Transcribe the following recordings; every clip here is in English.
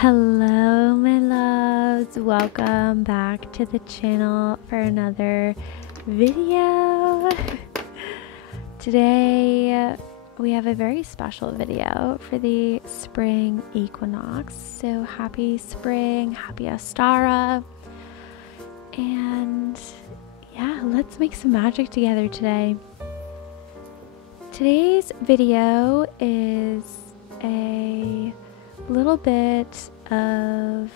Hello my loves, welcome back to the channel for another video. Today we have a very special video for the spring equinox, so happy spring, happy Ostara, and yeah, let's make some magic together today. Today's video is a little bit of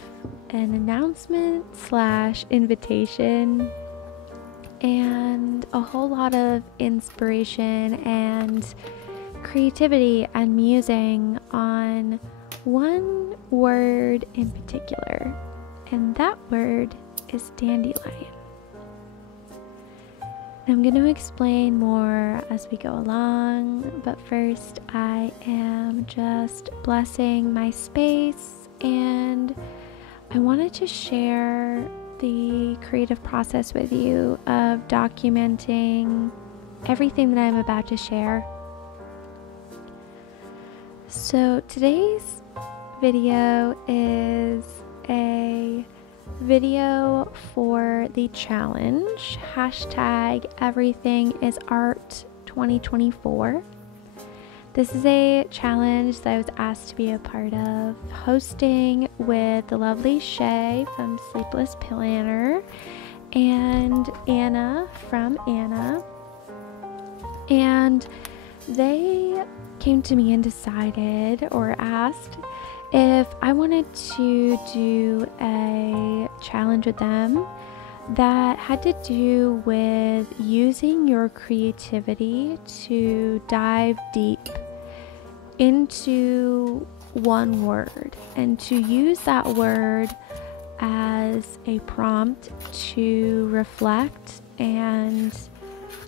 an announcement slash invitation and a whole lot of inspiration and creativity and musing on one word in particular, and that word is dandelion. I'm going to explain more as we go along, but first I am just blessing my space, and I wanted to share the creative process with you of documenting everything that I'm about to share. So today's video is a video for the challenge #EverythingIsArt2024. This is a challenge that I was asked to be a part of, hosting with the lovely Shay from Sleepless Planner and Anna from Anna, and they came to me and decided or asked if I wanted to do a challenge with them that had to do with using your creativity to dive deep into one word and to use that word as a prompt to reflect and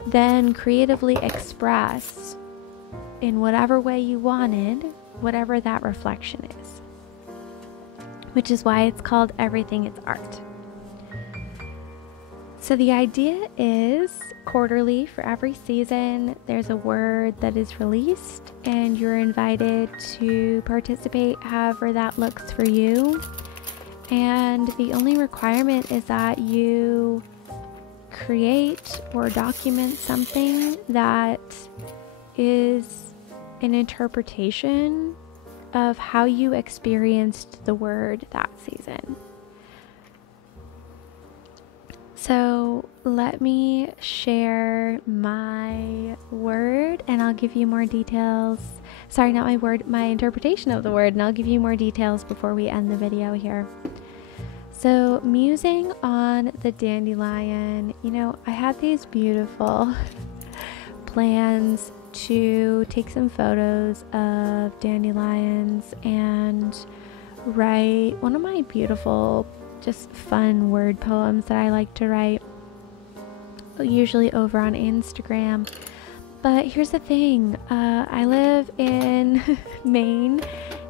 then creatively express in whatever way you wanted whatever that reflection is, which is why it's called Everything is Art. So the idea is quarterly for every season there's a word that is released and you're invited to participate however that looks for you, and the only requirement is that you create or document something that is an interpretation of how you experienced the word that season. So let me share my word and I'll give you more details. Sorry, not my word, my interpretation of the word, and I'll give you more details before we end the video here. So musing on the dandelion, you know, I had these beautiful plans to take some photos of dandelions and write one of my beautiful, just fun word poems that I like to write, usually over on Instagram. But here's the thing, I live in Maine,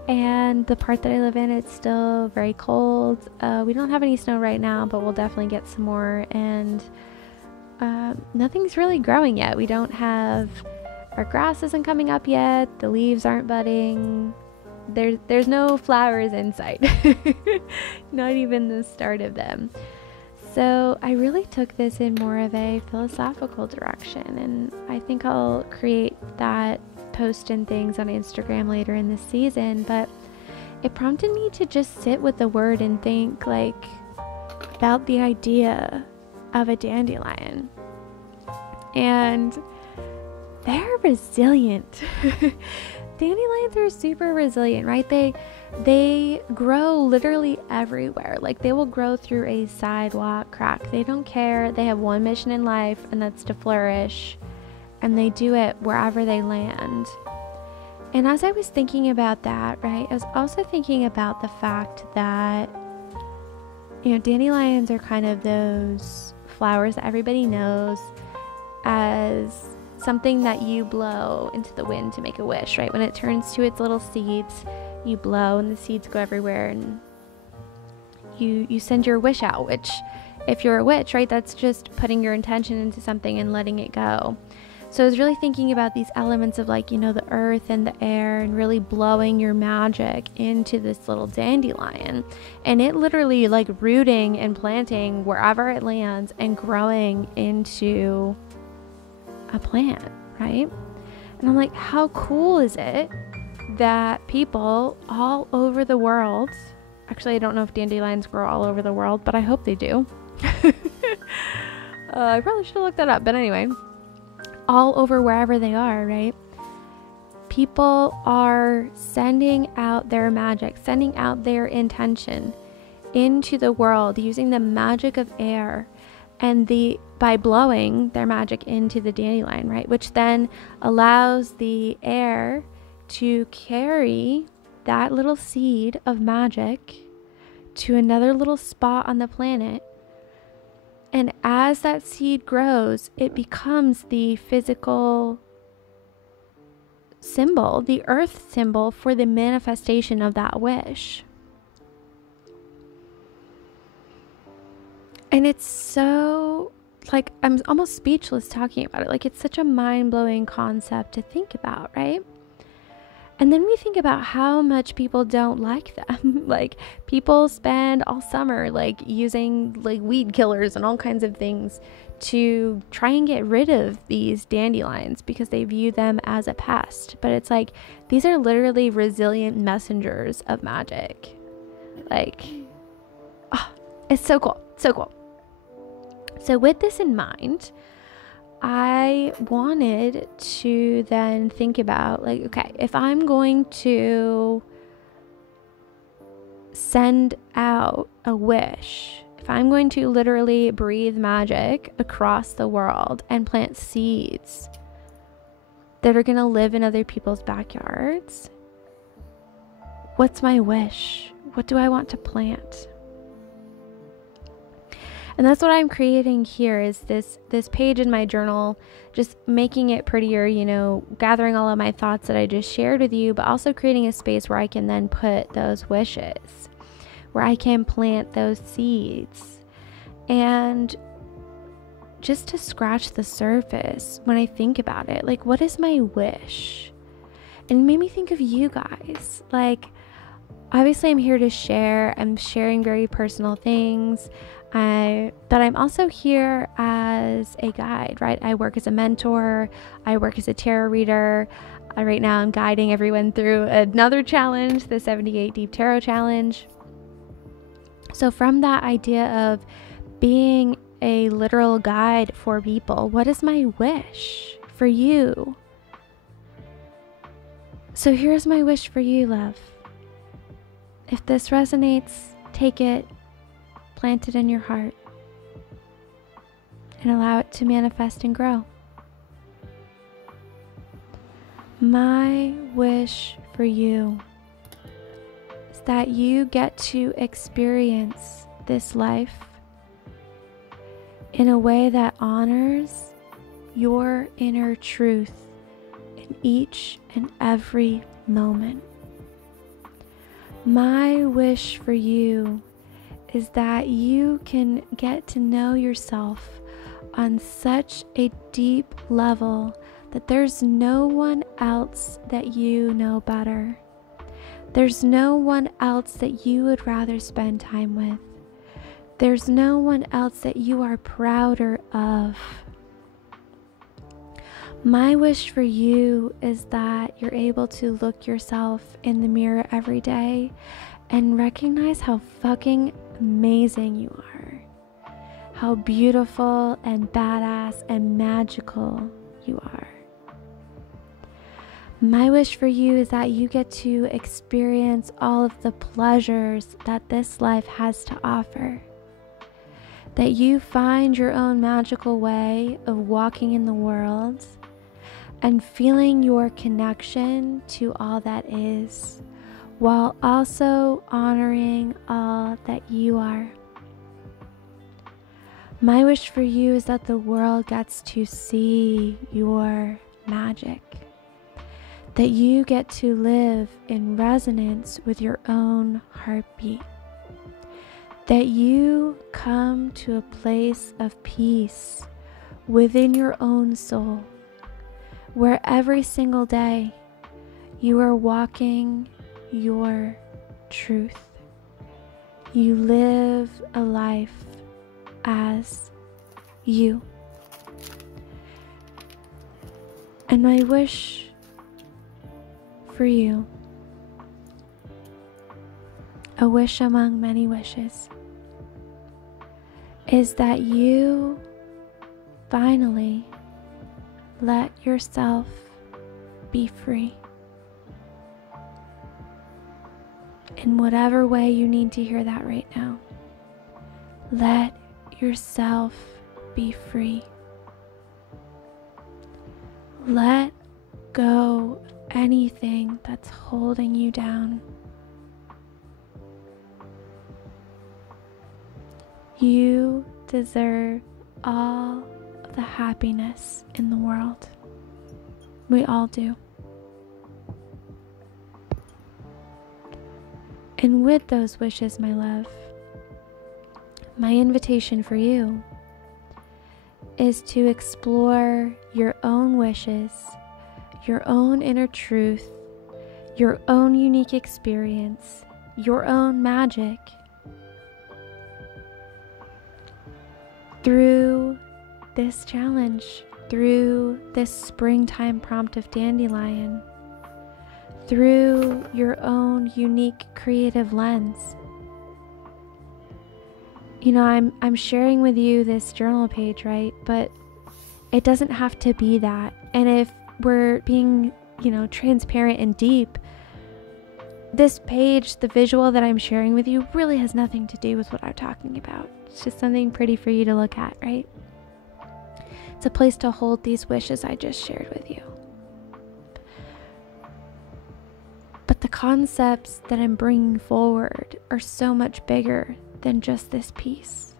and the part that I live in, it's still very cold. We don't have any snow right now, but we'll definitely get some more, and nothing's really growing yet. We don't have, our grass isn't coming up yet, the leaves aren't budding, there's no flowers in sight, not even the start of them. So I really took this in more of a philosophical direction, and I think I'll create that post and things on Instagram later in this season, but it prompted me to just sit with the word and think like about the idea of a dandelion. And they're resilient. Dandelions are super resilient, right? They grow literally everywhere. Like, they will grow through a sidewalk crack. They don't care. They have one mission in life, and that's to flourish, and they do it wherever they land. And as I was thinking about that, right, I was also thinking about the fact that, you know, dandelions are kind of those flowers that everybody knows as something that you blow into the wind to make a wish, right? When it turns to its little seeds, you blow and the seeds go everywhere, and you send your wish out, which if you're a witch, right, that's just putting your intention into something and letting it go. So I was really thinking about these elements of like, you know, the earth and the air, and really blowing your magic into this little dandelion, and it literally like rooting and planting wherever it lands and growing into a plant, right? And I'm like, how cool is it that people all over the world, actually I don't know if dandelions grow all over the world, but I hope they do. I probably should have looked that up, but anyway, all over wherever they are, right? People are sending out their magic, sending out their intention into the world using the magic of air, and by blowing their magic into the dandelion, right? Which then allows the air to carry that little seed of magic to another little spot on the planet. And as that seed grows, it becomes the physical symbol, the earth symbol for the manifestation of that wish. And it's so, like, I'm almost speechless talking about it. Like, it's such a mind-blowing concept to think about, right? And then we think about how much people don't like them. Like, people spend all summer like using like weed killers and all kinds of things to try and get rid of these dandelions because they view them as a pest. But it's like, these are literally resilient messengers of magic. Like, oh, it's so cool. So cool. So with this in mind, I wanted to then think about, like, okay, if I'm going to send out a wish, if I'm going to literally breathe magic across the world and plant seeds that are going to live in other people's backyards, what's my wish? What do I want to plant? And that's what I'm creating here, is this page in my journal, just making it prettier, you know, gathering all of my thoughts that I just shared with you, but also creating a space where I can then put those wishes, where I can plant those seeds. And just to scratch the surface, when I think about it, like, what is my wish? And it made me think of you guys. Like, obviously I'm here to share. I'm sharing very personal things. But I'm also here as a guide, right? I work as a mentor. I work as a tarot reader. Right now I'm guiding everyone through another challenge, the 78 Deep Tarot Challenge. So from that idea of being a literal guide for people, what is my wish for you? So here's my wish for you, love. If this resonates, take it, plant it in your heart, and allow it to manifest and grow. My wish for you is that you get to experience this life in a way that honors your inner truth in each and every moment. My wish for you is that you can get to know yourself on such a deep level that there's no one else that you know better. There's no one else that you would rather spend time with. There's no one else that you are prouder of. My wish for you is that you're able to look yourself in the mirror every day and recognize how fucking amazing you are. How beautiful and badass and magical you are. My wish for you is that you get to experience all of the pleasures that this life has to offer. That you find your own magical way of walking in the world and feeling your connection to all that is, while also honoring all that you are. My wish for you is that the world gets to see your magic. That you get to live in resonance with your own heartbeat. That you come to a place of peace within your own soul, where every single day you are walking your truth. You live a life as you. And my wish for you, a wish among many wishes, is that you finally let yourself be free. In whatever way you need to hear that right now, let yourself be free. Let go anything that's holding you down. You deserve all of the happiness in the world. We all do. And with those wishes, my love, my invitation for you is to explore your own wishes, your own inner truth, your own unique experience, your own magic through this challenge, through this springtime prompt of Dandelion, through your own unique creative lens. You know, I'm sharing with you this journal page, right? But it doesn't have to be that. And if we're being, transparent and deep, this page, the visual that I'm sharing with you, really has nothing to do with what I'm talking about. It's just something pretty for you to look at, right? It's a place to hold these wishes I just shared with you. But the concepts that I'm bringing forward are so much bigger than just this piece.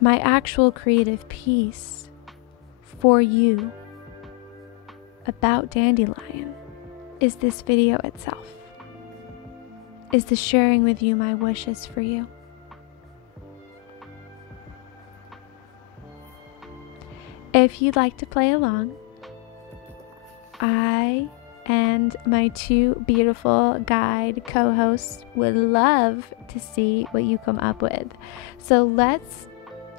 My actual creative piece for you about Dandelion is this video itself, is the sharing with you my wishes for you. If you'd like to play along, I and my two beautiful guide co-hosts would love to see what you come up with. So let's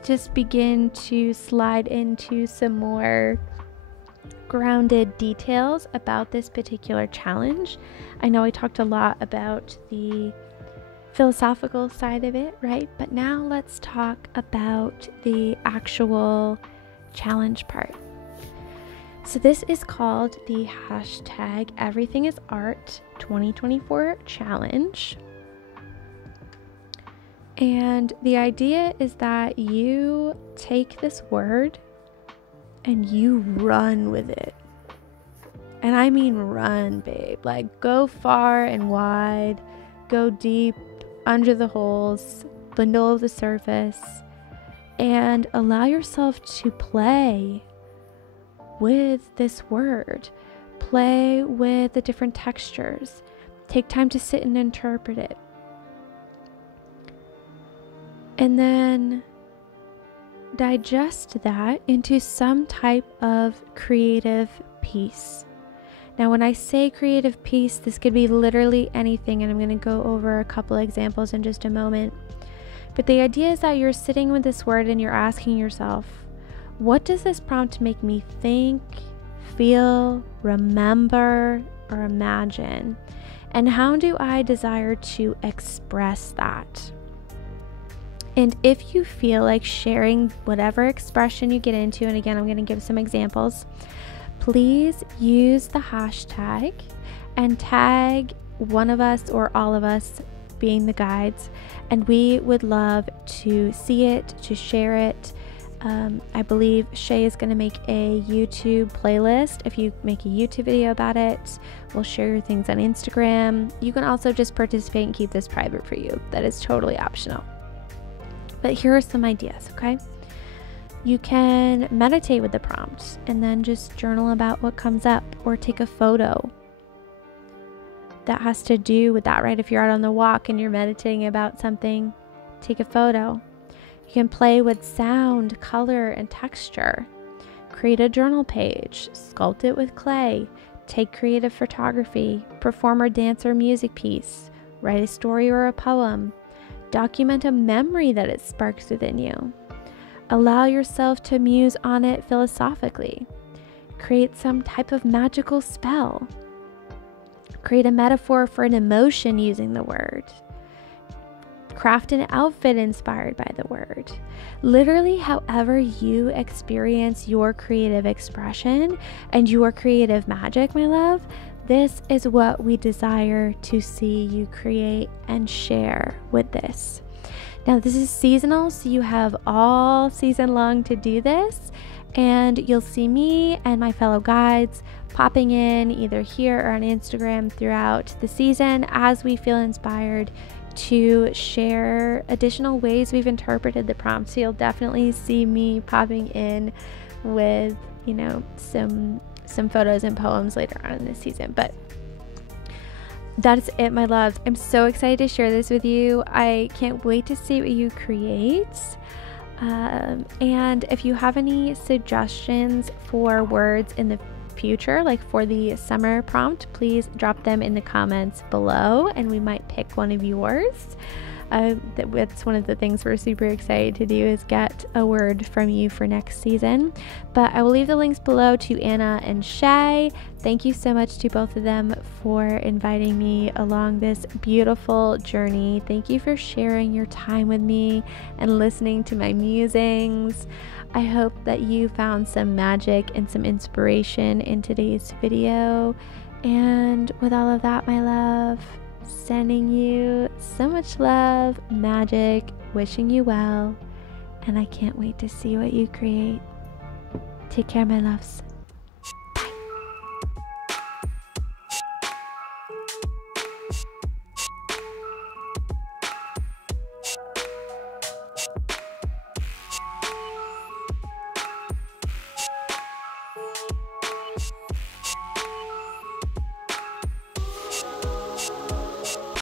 just begin to slide into some more grounded details about this particular challenge. I know I talked a lot about the philosophical side of it, right? But now let's talk about the actual challenge part. So this is called the hashtag Everything is Art 2024 challenge. And the idea is that you take this word and you run with it. And I mean run, babe. Like go far and wide, go deep under the holes, below the surface, and allow yourself to play with this word. Play with the different textures. Take time to sit and interpret it. And then digest that into some type of creative piece. Now, when I say creative piece, this could be literally anything, and I'm going to go over a couple examples in just a moment. But the idea is that you're sitting with this word and you're asking yourself, what does this prompt make me think, feel, remember, or imagine? And how do I desire to express that? And if you feel like sharing whatever expression you get into, and again, I'm going to give some examples, please use the hashtag and tag one of us or all of us being the guides, and we would love to see it, to share it. I believe Shay is going to make a YouTube playlist. If you make a YouTube video about it, we'll share your things on Instagram. You can also just participate and keep this private for you. That is totally optional. But here are some ideas, okay? You can meditate with the prompt and then just journal about what comes up, or take a photo that has to do with that, right? If you're out on the walk and you're meditating about something, take a photo. You can play with sound, color, and texture. create a journal page, sculpt it with clay, take creative photography, perform or dance or music piece, write a story or a poem, document a memory that it sparks within you. Allow yourself to muse on it philosophically. Create some type of magical spell. Create a metaphor for an emotion using the word. Craft an outfit inspired by the word. Literally, however you experience your creative expression and your creative magic, my love, this is what we desire to see you create and share with this. Now, this is seasonal, so you have all season long to do this, and you'll see me and my fellow guides popping in either here or on Instagram throughout the season as we feel inspired to share additional ways we've interpreted the prompt. So you'll definitely see me popping in with, some photos and poems later on in this season. But that's it, my loves. I'm so excited to share this with you. I can't wait to see what you create. And if you have any suggestions for words in the future, like for the summer prompt, please drop them in the comments below and we might pick one of yours. That's one of the things we're super excited to do, is get a word from you for next season. But I will leave the links below to Anna and Shay. Thank you so much to both of them for inviting me along this beautiful journey. Thank you for sharing your time with me and listening to my musings. I hope that you found some magic and some inspiration in today's video. And with all of that, my love, sending you so much love, magic, wishing you well, and I can't wait to see what you create. Take care, my loves.